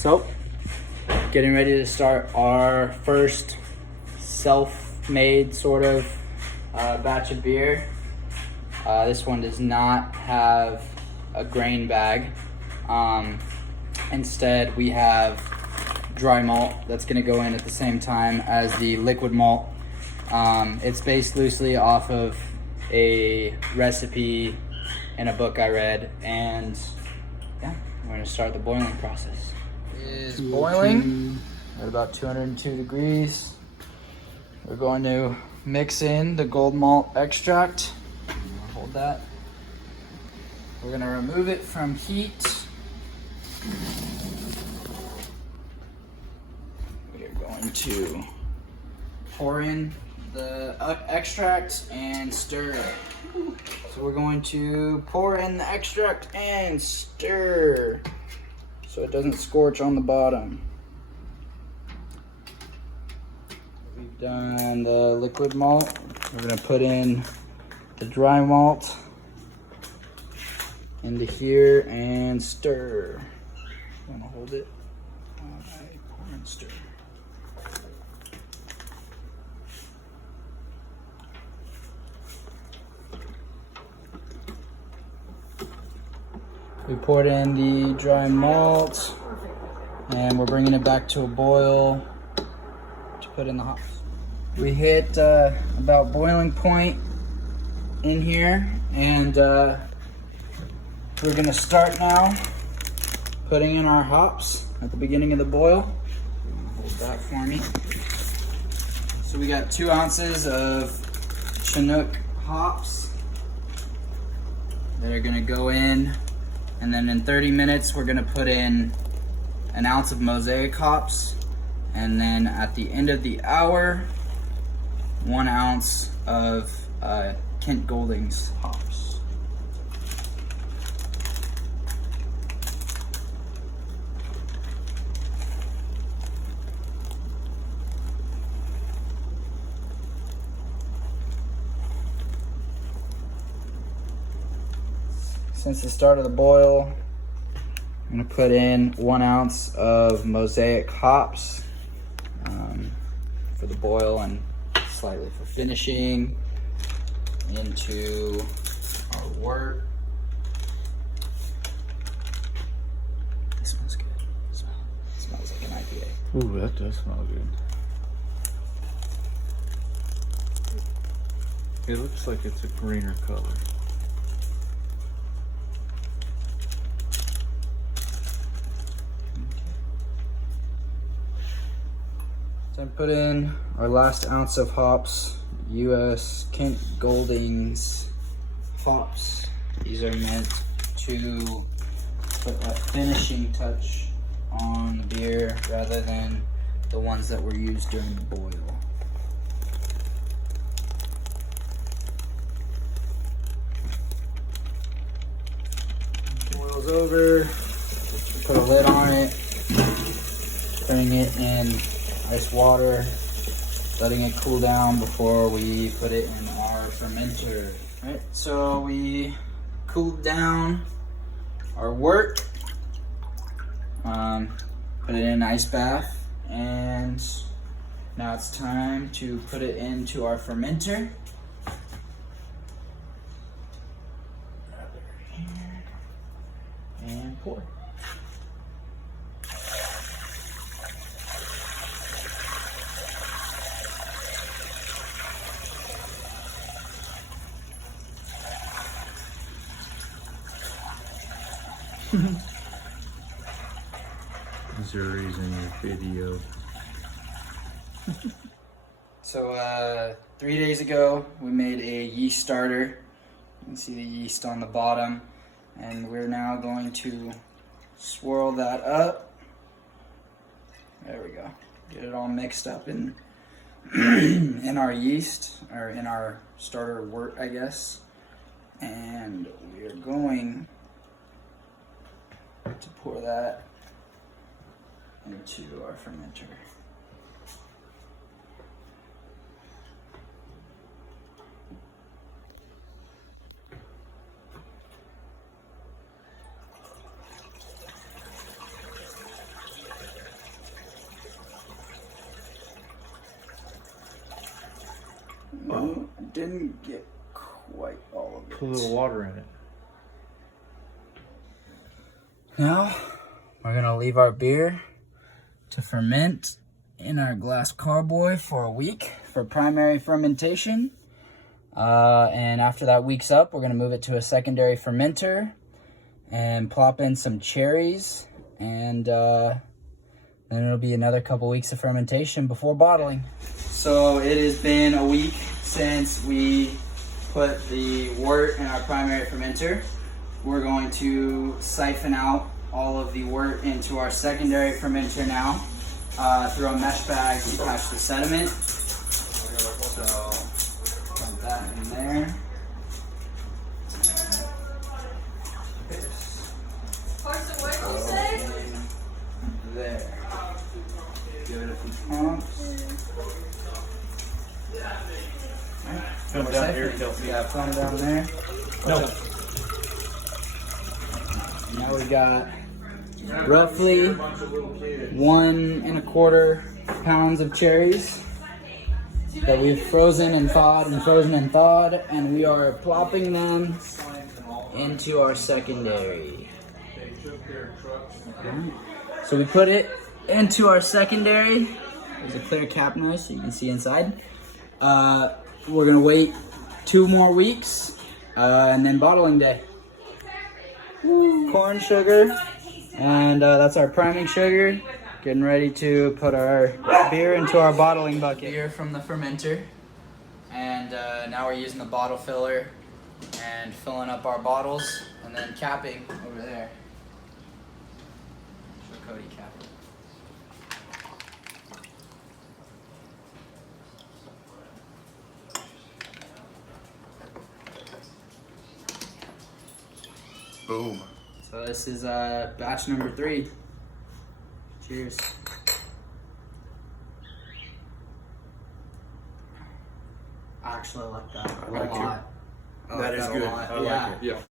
So, getting ready to start our first self-made sort of batch of beer. This one does not have a grain bag. Instead, we have dry malt that's going to go in at the same time as the liquid malt. It's based loosely off of a recipe in a book I read, and yeah, we're going to start the boiling process. It is boiling at about 202 degrees. We're going to mix in the gold malt extract. Hold that. We're going to remove it from heat. We are going to pour in the extract and stir it. So we're going to pour in the extract and stir so it doesn't scorch on the bottom. We've done the liquid malt. We're going to put in the dry malt into here and stir. I'm going to hold it while I pour and stir. We poured in the dry malt and we're bringing it back to a boil to put in the hops. We hit about boiling point in here, and we're gonna start now putting in our hops at the beginning of the boil. Hold that for me. So we got 2 ounces of Chinook hops that are gonna go in. And then in 30 minutes, we're gonna put in 1 ounce of Mosaic hops. And then at the end of the hour, 1 ounce of Kent Goldings hops. Since the start of the boil, I'm gonna put in 1 ounce of Mosaic hops for the boil and slightly for finishing into our wort. It smells good. It smells like an IPA. Ooh, that does smell good. It looks like it's a greener color. So I put in our last ounce of hops, US Kent Goldings hops. These are meant to put a finishing touch on the beer rather than the ones that were used during the boil. Boils over, put a lid on it, putting it in ice water, letting it cool down before we put it in our fermenter. Right, so we cooled down our wort, put it in an ice bath, and now it's time to put it into our fermenter. Grab it right here and pour. Is there a reason your video? So 3 days ago, we made a yeast starter. You can see the yeast on the bottom, and we're now going to swirl that up. There we go. Get it all mixed up in in our yeast, or in our starter wort, I guess. And we are going to pour that into our fermenter. Didn't get quite all of it. Put a little water in it. Now, we're gonna leave our beer to ferment in our glass carboy for a week for primary fermentation. And after that week's up, we're gonna move it to a secondary fermenter and plop in some cherries, and then it'll be another couple weeks of fermentation before bottling. So it has been a week since we put the wort in our primary fermenter. We're going to siphon out all of the wort into our secondary fermenter now through a mesh bag to catch the sediment. So put that in there. Carson, what did you say? There. Give it a few pumps. Come We're down here, siphoning. Kelsey. Yeah, plumb down there. No. Now we got roughly 1 1/4 pounds of cherries that we've frozen and thawed and frozen and thawed, and we are plopping them into our secondary. So we put it into our secondary. There's a clear cap now so you can see inside. We're gonna wait 2 more weeks and then bottling day. Corn sugar, and that's our priming sugar. Getting ready to put our beer into our bottling bucket. Beer from the fermenter, and now we're using the bottle filler and filling up our bottles, and then capping over there. Show Cody cap it. Boom. So this is batch number 3. Cheers. I actually like that a lot. I like That is a good. lot. I like it. Yeah.